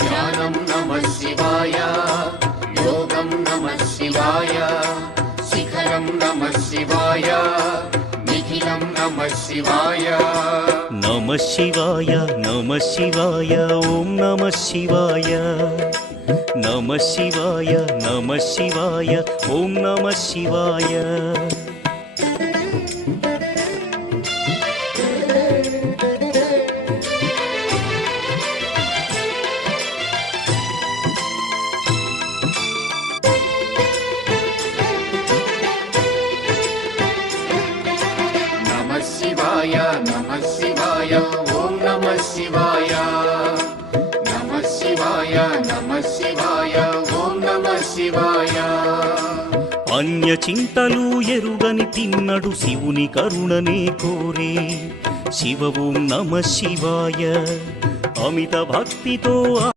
ధ్యానం నమః శివాయ, యోగం నమః శివాయ, శిఖరం నమః శివాయ, నిఖిలం నమః శివాయ. నమః శివాయ నమః శివాయ ఓం నమః శివాయ. నమః శివాయ నమః శివాయ ఓం నమః శివాయ. నమః శివాయ నమః శివాయ ఓం నమః శివాయ. నమః శివాయ నమః శివాయ ఓం నమః శివాయ. అన్య చింతలు ఎరుగని తిన్నడు శివుని కరుణనే కోరే. శివ ఓం నమః శివాయ. అమిత భక్తితో